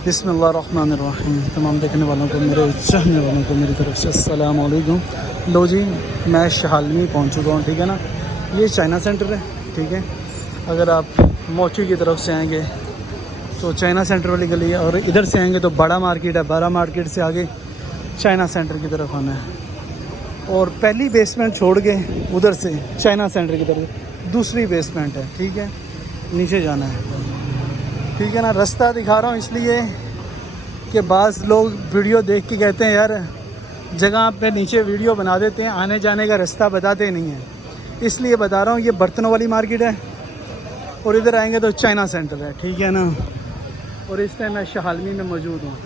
बिस्मिल्लाहिर्रहमानिर्रहीम। तमाम देखने वालों को, मेरे चाहने वालों को मेरी तरफ से अस्सलाम वालेकुम। लो जी, मैं शहालमी पहुंच चुका हूं, ठीक है ना। ये चाइना सेंटर है, ठीक है। अगर आप मोची की तरफ से आएंगे तो चाइना सेंटर वाली गली है, और इधर से आएंगे तो बड़ा मार्केट है। बड़ा मार्केट से आगे चाइना सेंटर की तरफ आना है, और पहली बेसमेंट छोड़ के उधर से चाइना सेंटर की तरफ दूसरी बेसमेंट है, ठीक है। नीचे जाना है, ठीक है ना। रास्ता दिखा रहा हूँ इसलिए कि बाज़ लोग वीडियो देख के कहते हैं यार जगह पे नीचे वीडियो बना देते हैं, आने जाने का रास्ता बताते नहीं हैं, इसलिए बता रहा हूँ। ये बर्तनों वाली मार्केट है, और इधर आएंगे तो चाइना सेंटर है, ठीक है ना। और इस टाइम मैं शहालमी में मौजूद हूँ।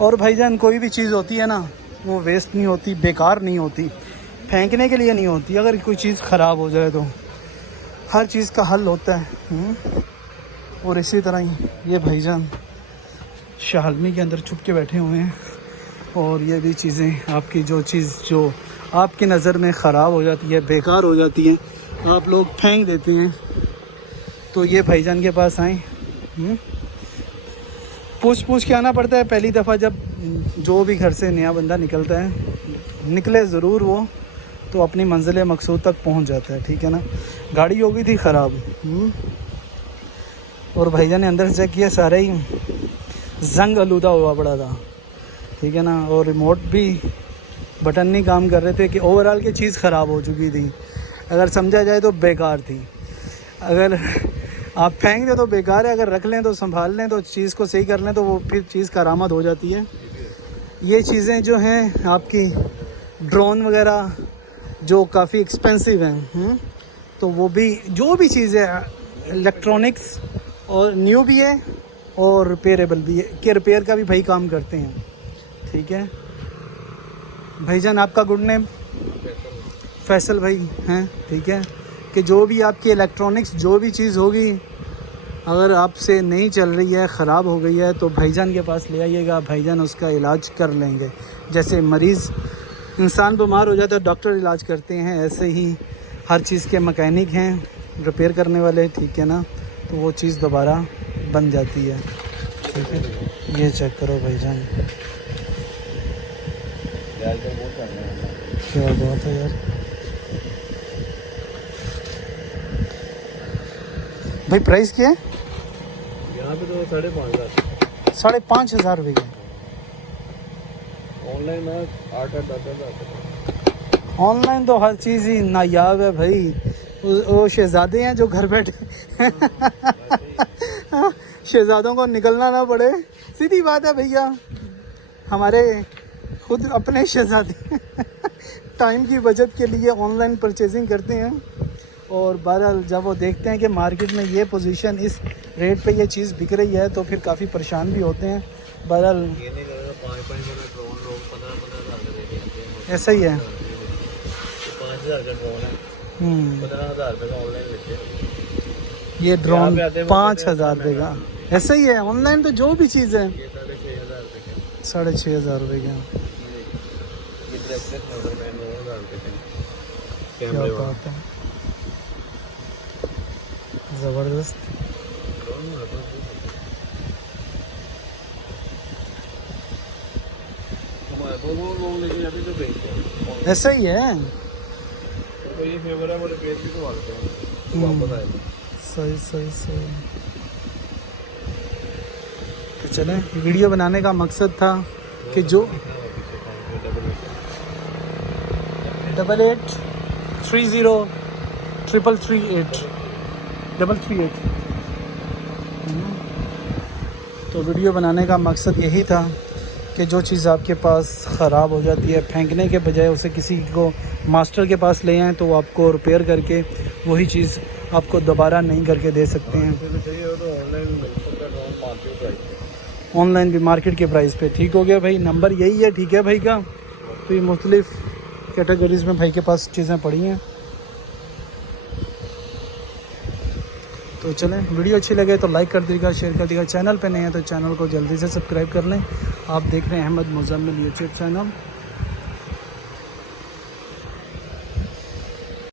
और भाईजान, कोई भी चीज़ होती है ना, वो वेस्ट नहीं होती, बेकार नहीं होती, फेंकने के लिए नहीं होती। अगर कोई चीज़ ख़राब हो जाए तो हर चीज़ का हल होता है। और इसी तरह ही ये भाईजान शहालमी के अंदर छुप के बैठे हुए हैं, और ये भी चीज़ें आपकी जो चीज़ जो आपकी नज़र में ख़राब हो जाती है, बेकार हो जाती है, आप लोग फेंक देते हैं, तो ये भाईजान के पास आए। पूछ के आना पड़ता है पहली दफ़ा, जब जो भी घर से नया बंदा निकलता है, निकले ज़रूर वो, तो अपनी मंजिल मकसूद तक पहुंच जाता है, ठीक है ना। गाड़ी हो गई थी ख़राब, और भाईजान ने अंदर से चेक किया, सारे ही जंग आलूदा हुआ पड़ा था, ठीक है ना। और रिमोट भी बटन नहीं काम कर रहे थे, कि ओवरऑल की चीज़ ख़राब हो चुकी थी। अगर समझा जाए तो बेकार थी। अगर आप फेंक दें तो बेकार है, अगर रख लें तो संभाल लें तो चीज़ को सही कर लें तो वो फिर चीज़ कारामद हो जाती है। ये चीज़ें जो हैं आपकी ड्रोन वगैरह जो काफ़ी एक्सपेंसिव हैं, तो वो भी जो भी चीज़ें इलेक्ट्रॉनिक्स और न्यू भी है और रिपेयरेबल भी है, कि रिपेयर का भी भाई काम करते हैं, ठीक है। भाईजान आपका गुड नेम? फैसल भाई हैं, ठीक है। कि जो भी आपकी इलेक्ट्रॉनिक्स जो भी चीज़ होगी, अगर आपसे नहीं चल रही है, ख़राब हो गई है, तो भाईजान के पास ले आइएगा, भाईजान उसका इलाज कर लेंगे। जैसे मरीज़ इंसान बीमार हो जाता है, डॉक्टर इलाज करते हैं, ऐसे ही हर चीज़ के मैकेनिक हैं, रिपेयर करने वाले, ठीक है ना। तो वो चीज़ दोबारा बन जाती है, ठीक है। ये चेक करो भाईजान, क्या बात है यार। भाई प्राइस क्या है यहाँ पे? तो 5,500। 5,500 रुपये का। ऑनलाइन में 8,000। ऑनलाइन तो हर चीज़ ही नायाब है भाई। वो शहज़ादे हैं जो घर बैठे शहज़ादों को निकलना ना पड़े, सीधी बात है भैया। हमारे खुद अपने शहज़ादे टाइम की बचत के लिए ऑनलाइन परचेजिंग करते हैं, और बहरहाल जब वो देखते हैं कि मार्केट में ये पोजीशन, इस रेट पे ये चीज़ बिक रही है, तो फिर काफ़ी परेशान भी होते हैं। बहरहाल ऐसा ही है। 5,000 का ड्रोन है, 15,000 रुपये का ऑनलाइन लेते हैं। ये ड्रोन 5,000 रुपये का, ऐसा ही है। ऑनलाइन तो जो भी चीज़ है 6,500 रुपये का, 6,500 रुपये का। क्या बात है, ज़बरदस्त। ऐसा ही है, तो ये फेवर है, वो रिपेयर भी करवा देते हैं, वापस आएगा। सही। तो चलें, वीडियो बनाने का मकसद था कि जो 88303338 तो वीडियो बनाने का मकसद यही था कि जो चीज़ आपके पास ख़राब हो जाती है, फेंकने के बजाय उसे किसी को मास्टर के पास ले आएँ, तो वो आपको रिपेयर करके वही चीज़ आपको दोबारा नहीं करके दे सकते हैं। ऑनलाइन भी मार्केट के प्राइस पे, ठीक हो गया भाई। नंबर यही है, ठीक है भाई का। तो ये मुख्तलिफ़ कैटेगरीज़ में भाई के पास चीज़ें पड़ी हैं। तो चलें, वीडियो अच्छी लगे तो लाइक कर दीजिएगा, शेयर कर दीजिएगा। चैनल पे नए हैं तो चैनल को जल्दी से सब्सक्राइब कर लें। आप देख रहे हैं अहमद मुज़म्मिल यूट्यूब चैनल।